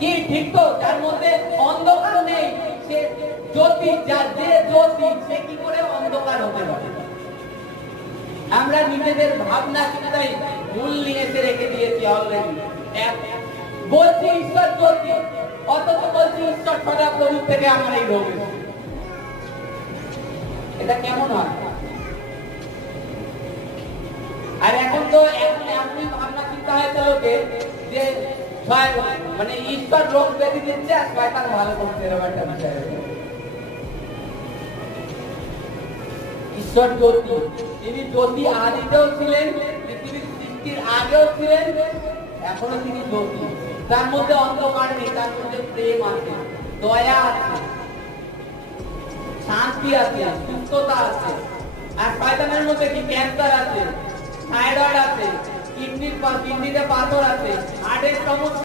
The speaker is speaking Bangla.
কি ঠিক তো? যার মধ্যে অন্ধকার নেই সে জ্যোতি, যার যে জ্যোতি সে কি করে অন্ধকার হতে পারে? আমরা নিজেদের ভাবনা চিন্তায় ভুল নিয়ে এসে রেখে দিয়েছি অলরেডি। বলছি ঈশ্বর জ্যোতি, অথচ বলছি ঈশ্বর সদাপ্রভু থেকে আমার এই রোগ। এটা কেমন হয়? আর এখন তো এমনই ভাবনা চিন্তা হয়েছে লোকে যে মানে ঈশ্বর রোগ ব্যাধি দিচ্ছে আর শয়তান ভালো করছে, এরকম একটা বিষয়। ঈশ্বর জ্যোতি, তিনি জ্যোতি আদিতেও ছিলেন, পৃথিবীর সৃষ্টির আগেও ছিলেন, এখনো তিনি জ্যোতি। তার মধ্যে অন্ধকার নেই, তার মধ্যে প্রেম আছে, দয়া আছে, শান্তি আছে, সুস্থতা আছে। আর শয়তানের মধ্যে কি ক্যান্সার আছে, থাইরয়েড আছে, কিডনিতে পাথর আছে, হার্টের সমস্যা।